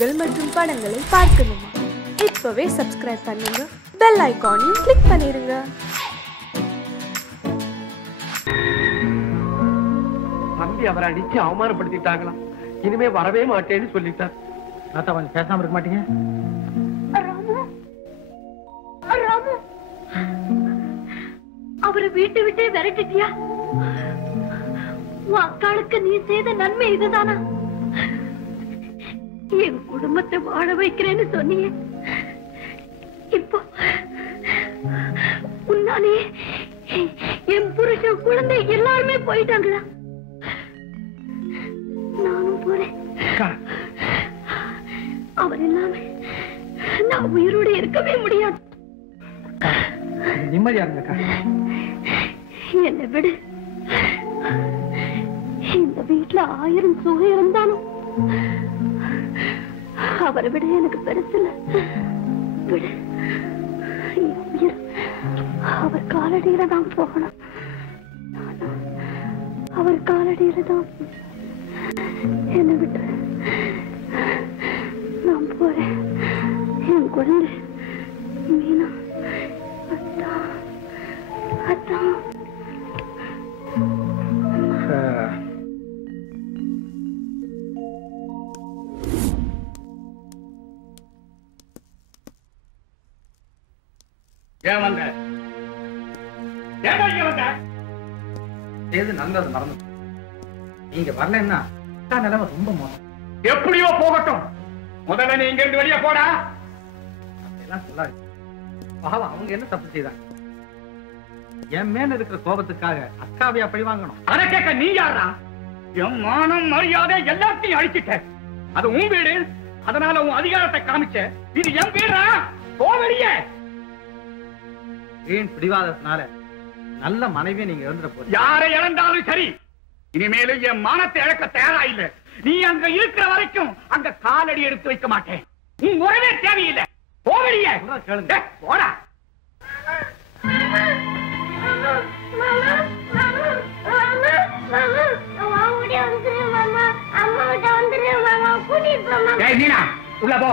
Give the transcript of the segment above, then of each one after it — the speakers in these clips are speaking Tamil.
நிகழ்ச்சிகள் மற்றும் படங்களை பார்க்கணுமா? இப்பவே சப்ஸ்கிரைப் பண்ணுங்க, பெல் ஐகானையும் கிளிக் பண்ணிருங்க. தம்பி அவரை அடிச்சு அவமானப்படுத்திட்டாங்களா? இனிமே வரவே மாட்டேன்னு சொல்லிட்டார். பேசாம இருக்க மாட்டீங்க? அவரை வீட்டு விட்டு விரட்டிட்டியா? உன் அக்காளுக்கு நீ செய்த நன்மை இதுதானா? என் குடும்பத்தை வாழ வைக்கிறேன்னு சொன்னியே, இப்போ உன்னாலே என் புருஷன் குழந்தை எல்லாருமே போயிட்டாங்களா? நானும் போறேன். அவர் இல்லாம நான் உயிரோடு இருக்கவே முடியாது. நிம்மதியா இருங்கக்கா. என்னை விடு. இந்த வீட்டுல 1000 சுகம் இருந்தாலும் அவரை விட எனக்கு பெருசில்ல. விடு. அவர் காலடியில தான் போகணும். அவர் காலடியில தான். என்னை விட்டு நான் போறேன். என் குழந்தை மீனா அதான் ஏன் வந்த? நல்லது மறந்து நீங்க வரலன்னா நிலைமை ரொம்ப மோசம். எப்படியோ போகட்டும், முதல்ல நீ இங்க இருந்து வெளியே போடா. அப்படியெல்லாம் சொல்லாது. பாவம், அவங்க என்ன தப்பு செய்தாங்க? என் மேல இருக்கிற கோபத்துக்காக அக்காவையா பழி வாங்கணும்? அதை கேட்க நீ யாரா? என் மானம் மரியாதை எல்லாத்தையும் அழிச்சிட்ட. அது உன் வீடு, அதனால உன் அதிகாரத்தை காமிச்ச. இது என் வீடா? போவடியே. வீண் பிடிவாதத்தினால நல்ல மனைவியை நீங்க இழந்துட போறீங்க. யாரை இழந்தாலும் சரி, இனிமேலும் என் மானத்தை இழக்க தயாரா இல்ல. நீ அங்க இருக்கிற வரைக்கும் அங்க காலடி எடுத்து வைக்க மாட்டேன். நீ முறவே தேவையில்லை. போவடியே. கேளுங்க, போடா. உள்ள போ.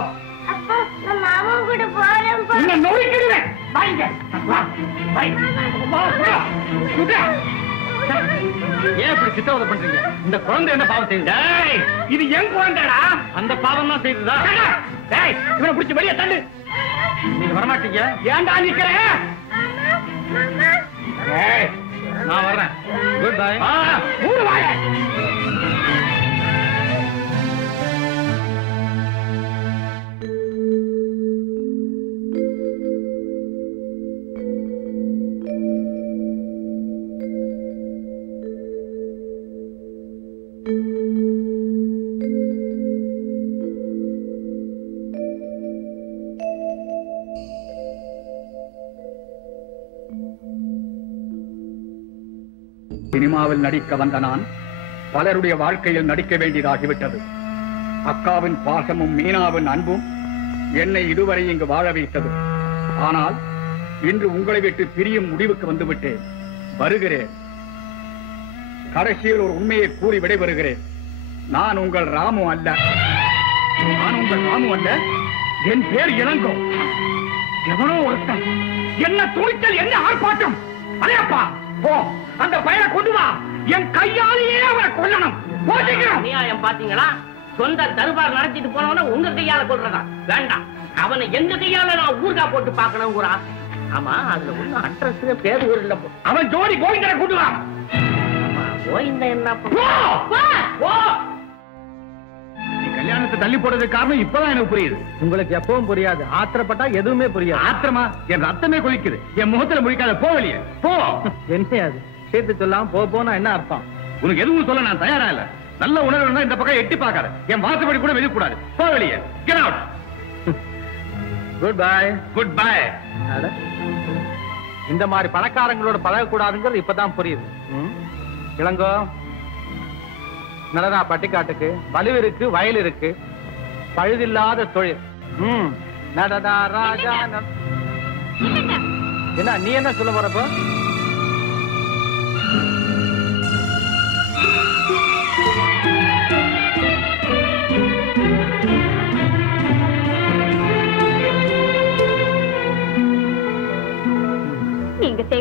ஏன் இப்படி சித்திரவதை பண்றீங்க? இந்த குழந்தை என்ன பாவம் செய்யுது? இது என் குழந்தைடா. அந்த பாவம் தான் செய்யுதா? இவனை பிடிச்சி வெளியே தள்ளு. நீங்க வரமாட்டீங்க. ஏன்டா நிக்கிற? நான் வர்றேன். Good bye. மூணு வாய. சினிமாவில் நடிக்க வந்த நான் பலருடைய வாழ்க்கையில் நடிக்க வேண்டியதாகிவிட்டது. அக்காவின் பாசமும் மீனாவின் அன்பும் என்னை இதுவரை இங்கு வாழ வைத்தது. ஆனால் இன்று உங்களை விட்டு பிரியும் முடிவுக்கு வந்துவிட்டேன். வருகிறேன். கடைசியில் ஒரு உண்மையை கூறி விடைபெறுகிறேன். நான் உங்கள் ராமு அல்ல. நான் உங்கள் ராமு அல்ல. என் பேர் இளங்கோ. எவனோ ஒருத்தன் என்ன துணிச்சல், என்ன ஆர்ப்பாட்டம்! அலையப்பா, போ, அந்த பையனை கொண்டு வா. என் கையாலேயே அவரை கொல்லணும். நியாயம் பாத்தீங்களா? சொந்த தருபார் நடத்திட்டு போனவன உங்க கையால கொல்றதா? வேண்டாம், அவனை எந்த கையால நான் ஊர்கா போட்டு பாக்கணும் ஒரு ஆசை. ஆமா, அதுல ஒண்ணு அட்ரஸ் பேர் ஊர் இல்ல. அவன் ஜோடி கோவிந்தனை கொண்டு வா. கோவிந்த என்ன கல்யாணத்தை தள்ளி போடுறதுக்கு காரணம் இப்பதான் எனக்கு புரியுது. உங்களுக்கு எப்பவும் புரியாது. ஆத்திரப்பட்டா எதுவுமே புரியாது. ஆத்திரமா என் ரத்தமே கொதிக்குது. என் முகத்துல முடிக்காத. போவலியே போ. என்ன அது சேர்த்து சொல்லாம போனா என்ன அர்த்தம்? உனக்கு எதுவும் சொல்ல நான் தயாரா இல்ல. நல்ல உணர்வு இந்த பக்கம் எட்டி பார்க்காத. என் வாசப்படி கூட வெளிய கூடாது. போவலியே. Get out. Good bye. Good bye. இந்த மாதிரி பணக்காரங்களோட பழக கூடாதுங்கிறது இப்பதான் புரியுது. இளங்கோ, நல்லதா பட்டிக்காட்டுக்கு வலுவு இருக்கு, வயல் இருக்கு, பழுதில்லாத தொழில். நடதா ராஜா. என்ன நீ என்ன சொல்ல போறப்போ?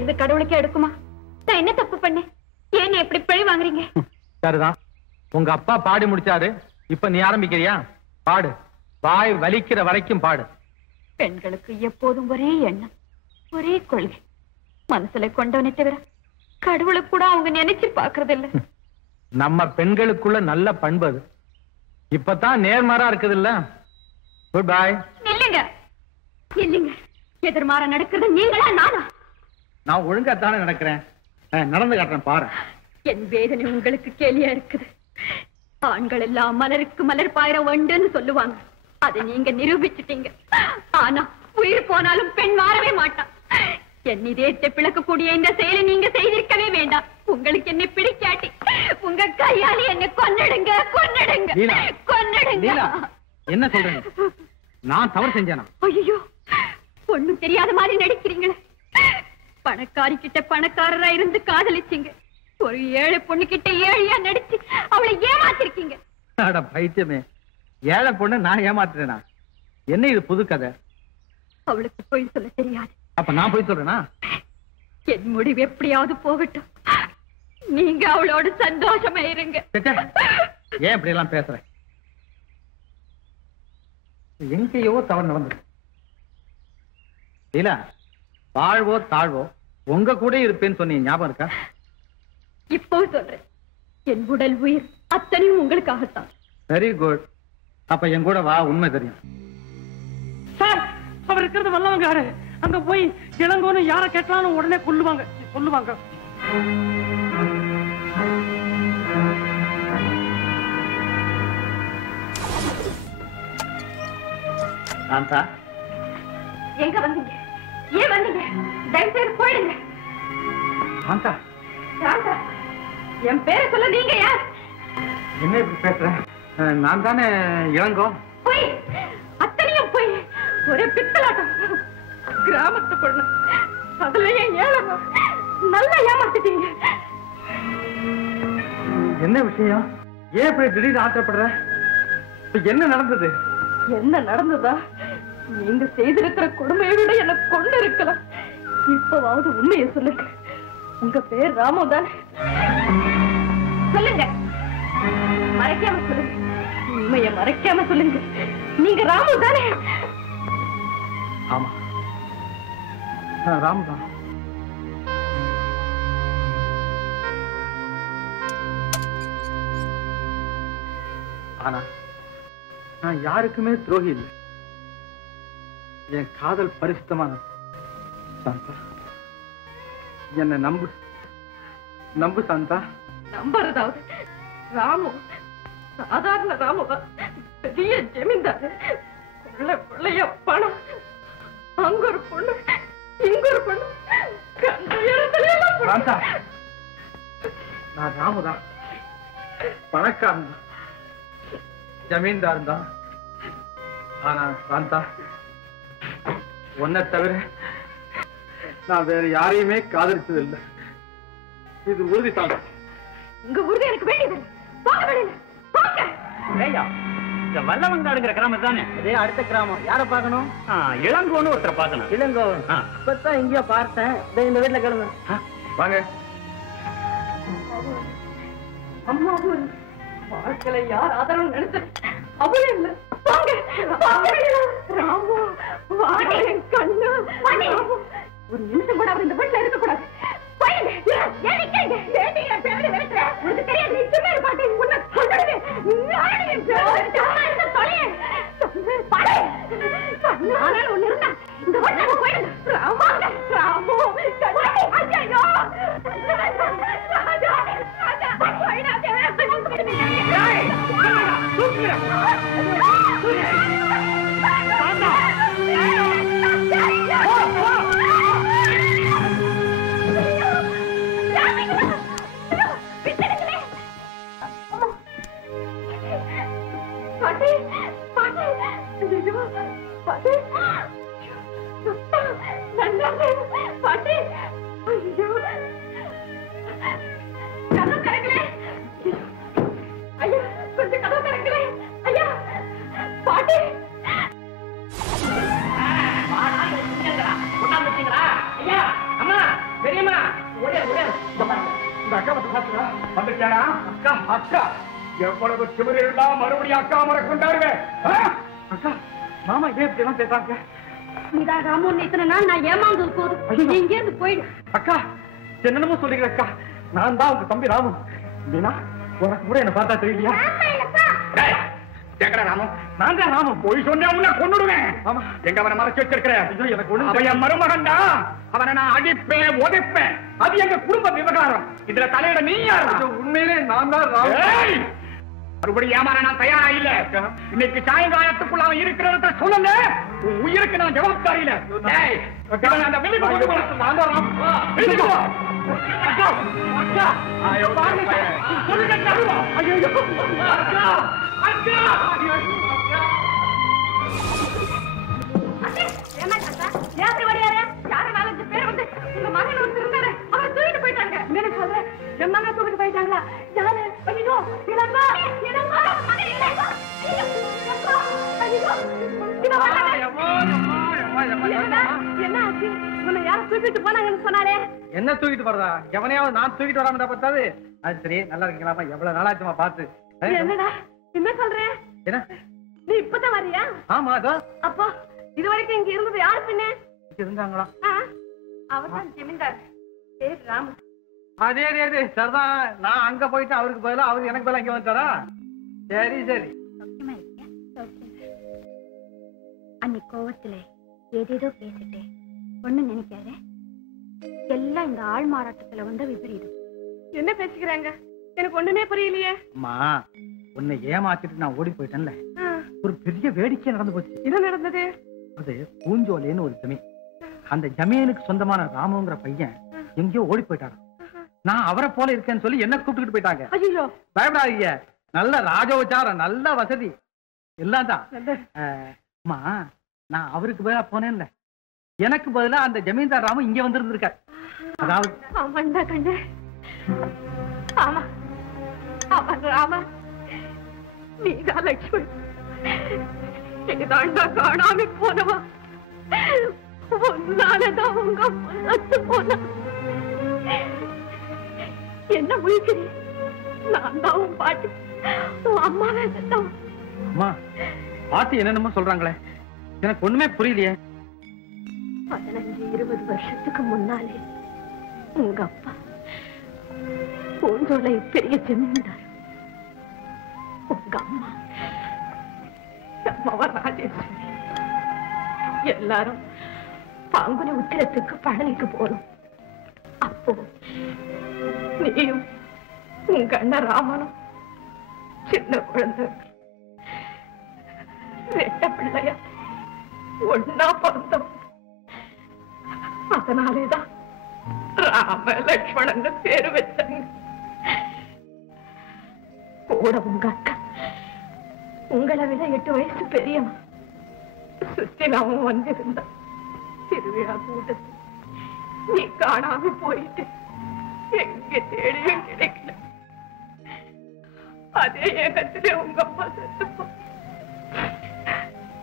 எங்க கடவுளுக்கே எடுக்குமா? நான் என்ன தப்பு பண்ணேன்? ஏன் எப்படி பழி வாங்குறீங்க? சரிதான், உங்க அப்பா பாடி முடிச்சாரு, இப்ப நீ ஆரம்பிக்கிறியா? பாடு, வாய் வலிக்கிற வரைக்கும் பாடு. பெண்களுக்கு எப்போதும் ஒரே எண்ணம், ஒரே கொள்கை. மனசுல கொண்டவனை தவிர கடவுளை கூட அவங்க நினைச்சு பாக்குறது இல்ல. நம்ம பெண்களுக்குள்ள நல்ல பண்பு அது. இப்பதான் நேர்மாறா இருக்குது இல்ல. Good bye. இல்லைங்க இல்லைங்க, எதிர்மாற நடக்கிறது நீங்களா நானா? நான் ஒழுங்கா தானே நடக்கிறேன், நடந்து காட்டுறேன் பாரு. என் வேதனை உங்களுக்கு கேலியா இருக்குது. ஆண்கள் எல்லாம் மலருக்கு மலர் பாயிர வண்டுன்னு சொல்லுவாங்க, அதை நீங்க நிரூபிச்சுட்டீங்க. ஆனா உயிர் போனாலும் பெண் மாறவே மாட்டான். என் இதயத்தை பிளக்கக்கூடிய இந்த செயலை நீங்க செய்திருக்கவே வேண்டாம். உங்களுக்கு என்ன பிடிக்காட்டி உங்க கையால என்ன கொன்னிடுங்க, கொன்னிடுங்க, கொன்னிடுங்க. என்ன சொல்றீங்க? நான் தவறு செஞ்சேனா? ஐயோ, ஒண்ணும் தெரியாத மாதிரி நடிக்கிறீங்களே. பணக்காரி கிட்ட பணக்காரரா இருந்து காதலிச்சீங்க, ஒரு ஏழை பொண்ணு கிட்ட ஏழையா நடிச்சு அவளை ஏமாத்திருக்கீங்க. பைத்தியமே, ஏழை பொண்ணு நான் ஏமாத்துறேனா? என்ன இது புது கதை? அவளுக்கு போய் சொல்ல தெரியாது. அப்ப நான் போய் சொல்றேனா? என் முடிவு எப்படியாவது போகட்டும், நீங்க அவளோட சந்தோஷமா இருங்க. ஏன் இப்படி எல்லாம் பேசுற? எங்கேயோ தவறு நடந்தது. இல்ல, வாழ்வோ தாழ்வோ உங்க கூட இருப்பேன்னு சொன்னீங்க, ஞாபகம் இருக்கா? இப்போ சொல்றேன், என் உடல் உயிர் அத்தனையும் உங்களுக்காகத்தான். Very good. அப்ப என் கூட வா, உண்மை தெரியும். சார், அவர் இருக்கிறது வல்லவங்காரு. அங்க போய் இளங்கோன்னு யார கேட்டாலும் உடனே சொல்லுவாங்க. சாந்தா, எங்க வந்தீங்க? ஏன் வந்தீங்க? தயவு செய்து போயிடுங்க. சாந்தா, சாந்தா, என் பேரை சொல்ல நீங்க யார்? என்ன இப்படி பேசுற? நான் தானே இளங்கோ. போய், அத்தனையும் போய், ஒரே பித்தலாட்டம். கிராமத்து பொண்ணு, அதுல ஏன் ஏழமா? நல்லா ஏமாத்திட்டீங்க. என்ன விஷயம்? ஏன் இப்படி திடீர்னு ஆத்திரப்படுற? என்ன நடந்தது? என்ன நடந்ததா? நீங்க செய்திருக்கிற கொடுமையை விட என்ன கொண்டு இருக்கலாம். இப்பவாவது உண்மையை சொல்லுங்க. உங்க பேர் ராமு தானே? சொல்லுங்க, மறைக்காம சொல்லுங்க. உண்மையை மறைக்காம சொல்லுங்க. நீங்க ராமு தானே? ஆமா, ராமு தான். ஆனா நான் யாருக்குமே துரோகி இல்லை. என் காதல் பரிசுத்தமானது. சாந்தா, என்ன நம்பு, நம்பு சாந்தா. நம்புறதாவது? ராமு சாதாரண ராமுவா? பெரிய ஜமீன்தாரு, கொள்ளைய பணம், அங்க ஒரு பொண்ணு, இங்க ஒரு பொண்ணு, கண்ட இடத்துல எல்லாம் பொண்ணு. சாந்தா, நான் ராமுதான், பணக்காரன் தான், ஜமீன்தார் தான். ஆனா சாந்தா, உன்னை தவிர நான் வேற யாரையுமே காதலிச்சது இல்லை. இது உறுதி சாந்தா. உங்க உறுதி எனக்கு வேண்டியது. போக வேண்டியது, போங்க. இந்த வல்லவங்காடுங்கிற கிராமம் தானே? அதே அடுத்த கிராமம். யார பாக்கணும்? இளங்கோன்னு ஒருத்தரை பார்க்கணும். இளங்கோ? இப்பதான் இங்கேயோ பார்த்தேன். இந்த வீட்டுல கிளம்பு. வாங்க. அம்மாவும் வாழ்க்கையில யார் ஆதரவு நினைச்சது அவளே இல்ல. வாங்க, ராமு, வாங்க என் கண்ணு. ஒரு நிமிஷம் கூட அவர் இந்த வீட்டுல இருக்க கூடாது. பெரிய இந்த அக்கா பாத்தீங்களா? வந்துட்டானா? அக்கா அக்கா எவ்வளவு திமிரு இருந்தா மறுபடியும் அக்கா மர கொண்டாடுவேன். அக்கா மாமா ஏன் இப்படி எல்லாம் பேசாங்க? நீதான் ராமு இத்தனை நாள் நான் ஏமாந்தது போதும். இங்க இருந்து போயிடு. அக்கா என்னென்னமோ சொல்றீங்க அக்கா. நான் தான் உங்க தம்பி ராமு. மீனா உனக்கு கூட என்ன பார்த்தா தெரியலையா? ராமு நான் தான் ராமு. போய் சொன்ன கொண்டுடுவேன். ஆமா எங்க அவனை மறைச்சு வச்சிருக்கிறேன். எனக்கு ஒண்ணு மருமகன்டா. அவனை நான் அடிப்பேன் உதைப்பேன். அது எங்க குடும்ப விவகாரம். இதுல தலையிட நீ யாரு? உண்மையிலே நான் தான் ராமு. மறுபடியும் ஏமாற நான் தயாரா இல்ல. இன்னைக்கு சாயங்காலத்துக்குள்ள அவன் இருக்கிறத சொல்லுங்க. உன் உயிருக்கு நான் ஜவாப்தாரி இல்ல. அந்த வெளியே கொண்டு போற நான் தான் ராமு. அக்கா அக்கா சொல்லுங்க. ஐயோ அக்கா அக்கா என்ன தாத்தா யாரு வரையாரு? யாரு 4-5 பேர் வந்து உங்க மகன் வந்து இருந்தாரு. அவரை தூக்கிட்டு போயிட்டாங்க. என்ன சொல்ற? என் மகன் தூக்கிட்டு போயிட்டாங்களா? யாரு? ஐயோ இளங்கா இளங்கா மகன் இல்லையா? என்ன ஆச்சு? உன்னை யாரும் தூக்கிட்டு போனாங்கன்னு சொன்னாரே. என்ன தூக்கிட்டு வரதா? எவனையாவது நான் தூக்கிட்டு வராம பார்த்தாது. அது சரி நல்லா இருக்கீங்களாமா? எவ்வளவு நாளாச்சுமா பார்த்து. என்னடா என்ன சொல்ற? என்ன நீ இப்பதான் வரியா? ஆமா அதோ அப்பா இது வரைக்கும் இங்க இருந்தது யாரு பின்ன? இருந்தாங்களா? அவர்தான் ஜமீன்தார் பேர் ராமு. அதே அதே சரிதான். நான் அங்க போயிட்டு அவருக்கு பதிலா அவரு எனக்கு பதிலா இங்க வந்துட்டாரா? சரி சரி. அன்னைக்கு கோவத்துல ஏதேதோ பேசிட்டு ஒண்ணு நினைக்காத. எல்லாம் இந்த ஆள் மாறாட்டத்துல வந்த விபரீதம். என்ன பேசிக்கிறாங்க? எனக்கு ஒண்ணுமே புரியலையே. அம்மா உன்னை ஏமாத்திட்டு நான் ஓடி போயிட்டேன்ல. ஒரு பெரிய வேடிக்கை நடந்து போச்சு. என்ன நடந்தது? அது பூஞ்சோலைன்னு ஒரு ஜமீன். அந்த ஜமீனுக்கு சொந்தமான ராமுங்கிற பையன் எங்கேயோ ஓடி போயிட்டாரு. நான் அவரை போல இருக்கேன்னு சொல்லி என்ன கூப்பிட்டுட்டு போயிட்டாங்க. ஐயோ பயப்படாதீங்க. நல்ல ராஜோச்சாரம் நல்ல வசதி எல்லாம் தான். அம்மா நான் அவருக்கு பதிலா போனேன்ல, எனக்கு பதிலா அந்த ஜமீன்தார் ராமு இங்க வந்திருந்திருக்கார். அதாவது ஆமாண்டா கண்ணு. ஆமா அவன் ராம நீதான் லட்சுமி. நீதாண்டா காணாம போனவா. உன்னாலதான் உங்க அம்மா போன. என்ன முழிக்கிறீ? நான் தான் உன் பாட்டி. உன் அம்மாவே செத்தவன். அம்மா பாட்டி என்னென்னமோ சொல்றாங்களே, எனக்கு ஒண்ணுமே புரியலையே. 15-20 வருஷத்துக்கு முன்னாலே உங்க அப்பா பூஞ்சோலை பெரிய ஜமீன்தார். உங்க அம்மா ராஜேஸ்வரி. எல்லாரும் பாங்குனி உத்திரத்துக்கு பழனிக்கு போறோம். அப்போ நீயும் உங்க அண்ணன் ராமனும் சின்ன குழந்தை ரெட்ட பிள்ளையா ஒன்னா பிறந்தோம். அதனாலேதான் ராம லட்சுமணன் பேரு வச்சாங்க. கூட உங்க அக்கா உங்களை விட 8 வயசு பெரியவன் சுத்திலாவும் வந்திருந்தா. திருவிழா கூட்டத்து நீ காணாம போயிட்டு எங்க தேடியும் கிடைக்கல. அதே ஏகத்திலே உங்க அம்மா செத்துப்போம்.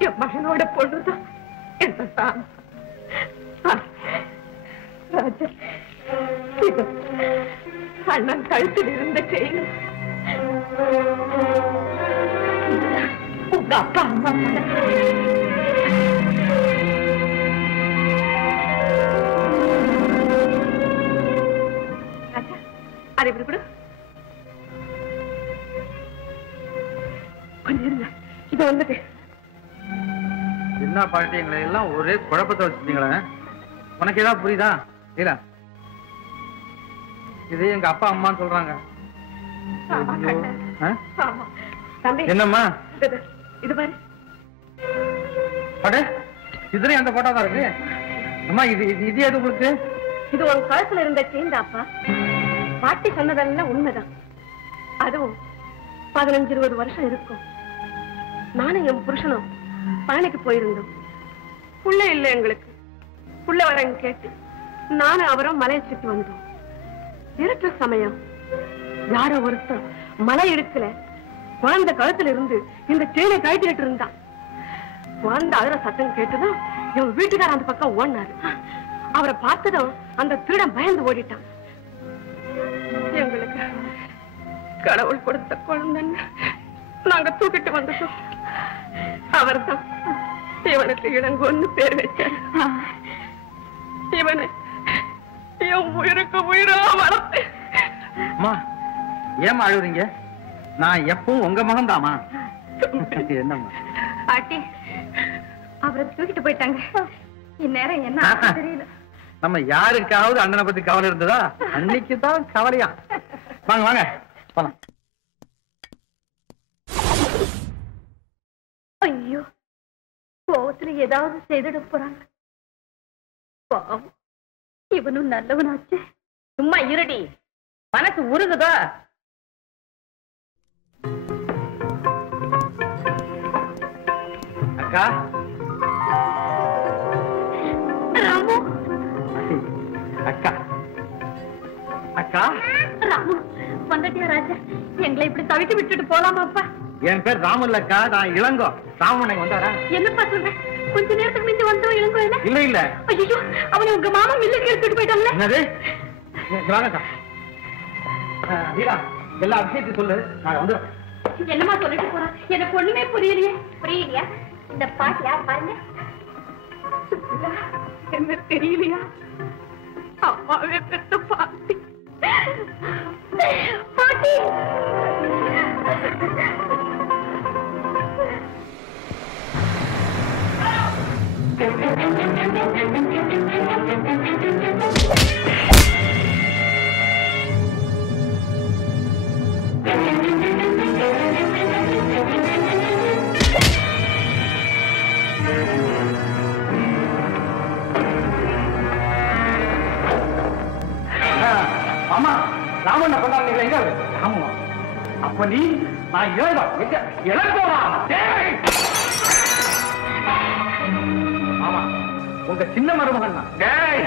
என் மகனோட பொண்ணுதான் என்ன தான். ராஜா அண்ணன் கழுத்தில் இருந்த செயின் உங்க அப்பா அம்மா ராஜா அது இப்படி கூட கொஞ்சம் இருங்க. இது வந்துட்டு என்ன பாட்டி எங்களை எல்லாம் ஒரே குழப்பத்தை வச்சுட்டீங்களே. உனக்கு ஏதாவது புரியுதா? இல்ல இது எங்க அப்பா அம்மான்னு சொல்றாங்க. என்னம்மா இது பாரு. அடே இதுலயும் அந்த போட்டோ தான் இருக்கு. அம்மா இது இது எது உங்களுக்கு? இது உன் கழுத்துல இருந்த செயின் அப்பா. பாட்டி சொன்னதெல்லாம் உண்மைதான். அதுவும் 15-20 வருஷம் இருக்கும். நானும் என் புருஷனும் பழனிக்கு போயிருந்தோம். புள்ள இல்லை எங்களுக்கு. புள்ள வரங்க கேட்டு நானும் அவரும் மலையை சுற்றி வந்தோம். இருக்கிற சமயம் யாரோ ஒருத்தர் மலை எடுக்கல குழந்தை கழுத்துல இருந்து இந்த செயினை கழட்டிட்டு இருந்தான். குழந்தை அழுற சத்தம் கேட்டுதான் என் வீட்டுக்கார அந்த பக்கம் ஓடினாரு. அவரை பார்த்ததும் அந்த திருடன் பயந்து ஓடிட்டான். கடவுள் கொடுத்த குழந்தைன்னு நாங்க தூக்கிட்டு வந்துட்டோம். அவர்தான் இவனுக்கு இளங்கோன்னு பேர் வச்சார். இவனை என் உயிருக்கு உயிரா வளர்த்து. அம்மா ஏமா அழுகுறீங்க? நான் எப்பவும் உங்க மகன்தாமா. என்னம்மா பாட்டி அவரை தூக்கிட்டு போயிட்டாங்க. இந்நேரம் என்ன தெரியல. நம்ம யாருக்காவது அண்ணனை பத்தி கவலை இருந்ததா? அன்னைக்குதான் கவலையா. வாங்க வாங்க போலாம். ஐயோ, கோவத்துல ஏதாவது செய்துட போறாங்க. பாவம், இவனும் நல்லவனாச்சு. சும்மா இருடி, மனசு உருகுதோ. அக்கா ராமு, அக்கா அக்கா ராமு வந்துட்டியா ராஜா? எங்களை இப்படி தவிக்க விட்டுட்டு போலாமாப்பா? என் பேர் ராமன் அக்கா. நான் இளங்கோ. ராமன் வந்தாரா? என்னப்பா சொல்ற? கொஞ்ச நேரத்துக்கு முந்தி வந்தோம் இளங்கோ. இல்ல இல்ல. ஐயோ, அவனை உங்க மாமா மில்லுக்கு எடுத்துட்டு போயிட்டாங்களே. என்னது? வாங்கக்கா. வீரா எல்லா விஷயத்தையும் சொல்லு, நான் வந்துடுறேன். என்னமா சொல்லிட்டு போறா? எனக்கு ஒண்ணுமே புரியலையே. புரியலையா? இந்த பாட்டு யார் பாருங்க. என்ன தெரியலையா? அம்மாவே பெற்ற பாட்டி. பாட்டி ஆமா, ராமன் கொண்டாங்க. எங்க ராமன்? அப்ப நீ நான் இழந்தா எங்க இழந்தோமா? ஆமா, உங்க சின்ன மருமகன் தான். டேய்,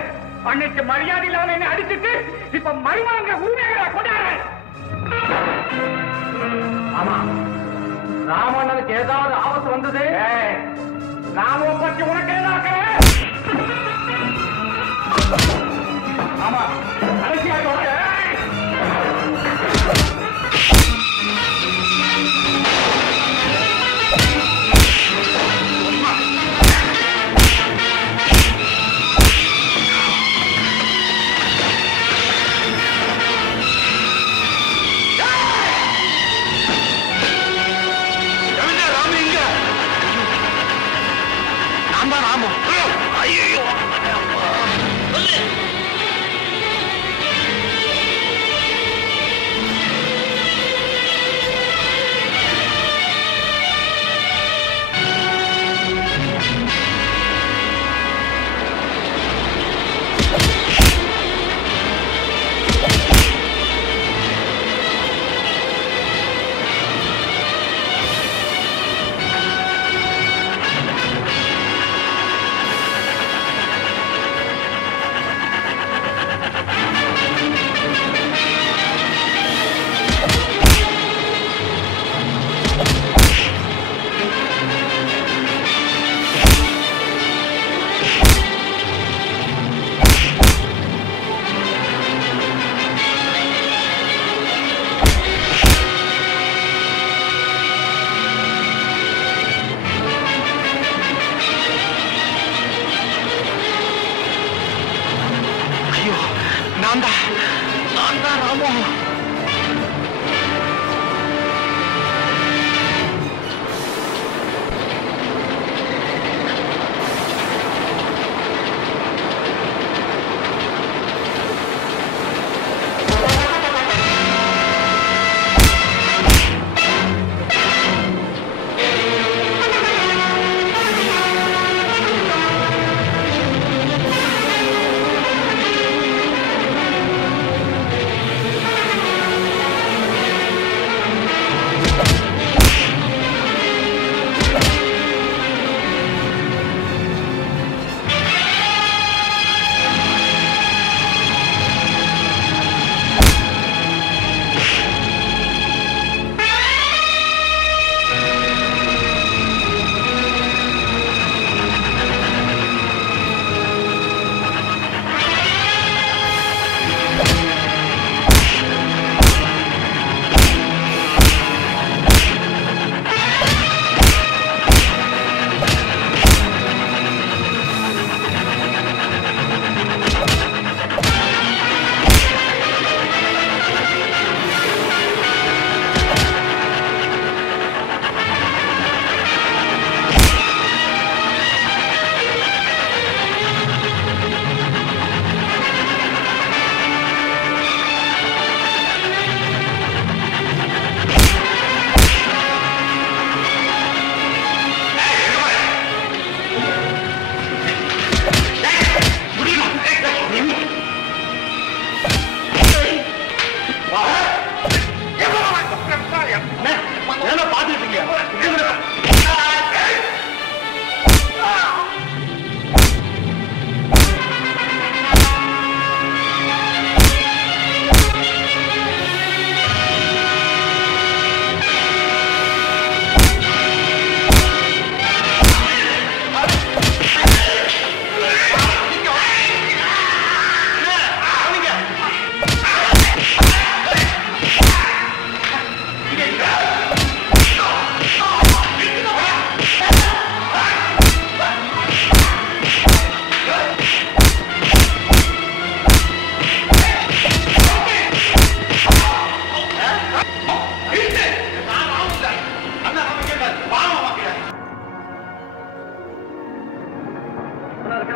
அன்னைக்கு மரியாதை இல்லாம என்ன அடிச்சுட்டு இப்ப மருமகங்க உரிமைகளை கொண்டாடுற. ஆமா, ராமனுக்கு ஏதாவது ஆபத்து வந்தது, ராம பற்றி உனக்கு ஏதாவது. ஆமா, கடைசியாக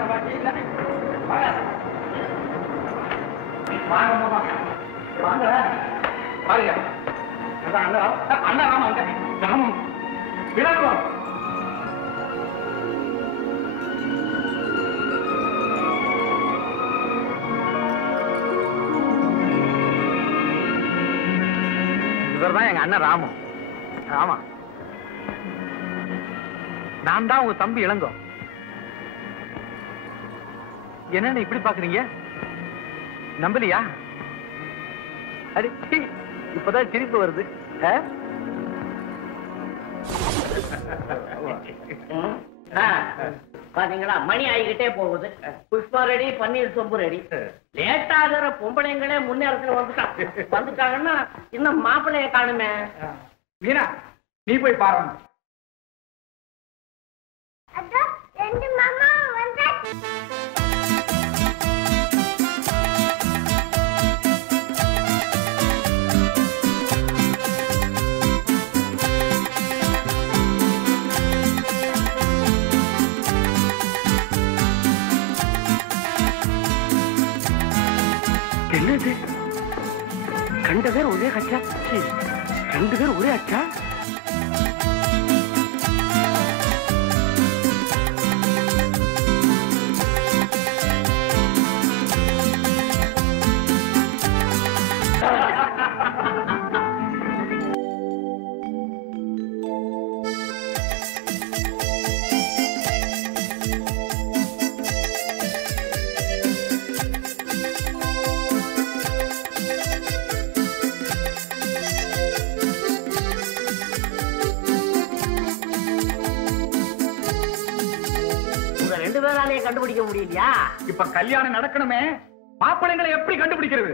பாட்டி இல்ல. வாங்க. வாங்க மாமா. வாங்க. பாருங்க. அதான் அண்ணா ராம அங்க. ராமம். விளக்குவோம். இவர்தான் எங்க அண்ணன் ராமு. ஆமா, நான் தான் உங்க தம்பி இளங்கோ. என்னன்னு இப்படி பாக்குறீங்க? நம்பலையா? அடி இப்பதான் சிரிப்பு வருது. பாத்தீங்களா, மணி ஆகிக்கிட்டே போகுது. புஷ்பா ரெடி, பன்னீர் சொம்பு ரெடி. லேட் ஆகிற பொம்பளைங்களே முன்னேறத்துல வந்துட்டாங்கன்னா இன்னும் மாப்பிள்ளைய காணுமே. மீனா, நீ போய் பாருங்க. என்னது? கண்ட பேர் ஒரே கச்சா, ரெண்டு பேர் ஒரே அச்சா. ரெண்டு பேராலேயே கண்டுபிடிக்க முடியலையா? இப்ப கல்யாணம் நடக்கணுமே, மாப்பிள்ளைங்களை எப்படி கண்டுபிடிக்கிறது?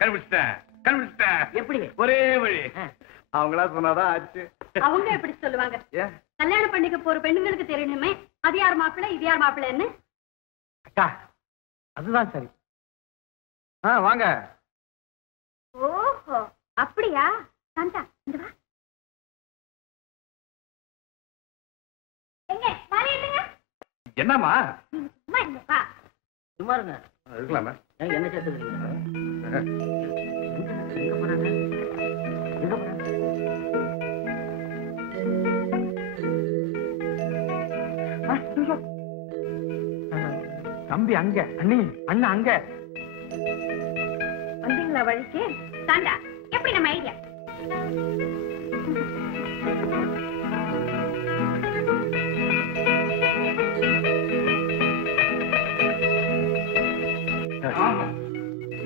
கண்டுபிடிச்சிட்டேன். எப்படி? ஒரே வழி. அவங்களா சொன்னாதான் ஆச்சு. அவங்க எப்படி சொல்லுவாங்க? கல்யாணம் பண்ணிக்க போற பெண்ணுங்களுக்கு தெரியணுமே அது யார் மாப்பிள்ளை இது யார் மாப்பிள்ளைன்னு. அக்கா, அதுதான் சரி. வாங்க. ஓஹோ, அப்படியா? சாந்தா, இந்த வா. எங்க மாலை எடுங்க. என்னம்மா? சும்மா இல்லப்பா. சும்மா இருங்க. இருக்கலாமா? என்ன சேர்த்துக்கிறீங்க? தம்பி அங்க, அண்ணி அண்ணா அங்க. வந்தீங்களா வழிக்கு? சாந்தா, எப்படி நம்ம ஐடியா?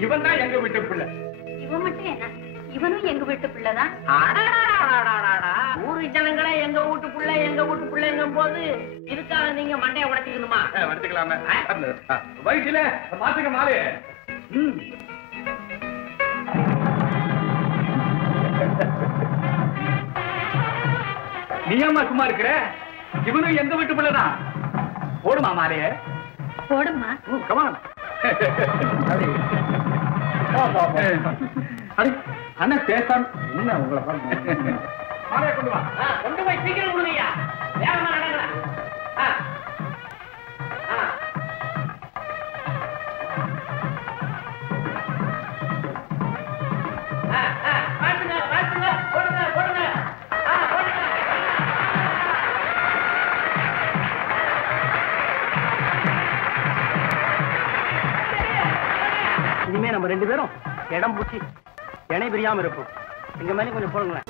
இவன் தான் எங்க வீட்டு பிள்ளை. இவன் மட்டும் என்ன, இவனும் எங்க வீட்டு பிள்ளைதான். ஊரு ஜனங்களே எங்க வீட்டு பிள்ளைங்கும் போது இதுக்காக நீங்க மண்டையை உடைச்சுக்கணுமா? வச்சுக்கலாமே. வயசுல மாத்துக்க மாலே. நீ ஏமா சும்மா இருக்கிற? இவனும் எங்க வீட்டு பிள்ளைதான். போடுமா மாலைய? போடுமா. கமான். அண்ணன் பேசாம என்ன உங்களை மாலைய கொண்டு வா. கொண்டு போய் சீக்கிரம் கொடுங்கய்யா. வேகமா நடங்களா. இனிமே நம்ம ரெண்டு பேரும் இடம் பூச்சி இணை பிரியாம இருப்போம். எங்க மேலே கொஞ்சம் போடுங்களேன்.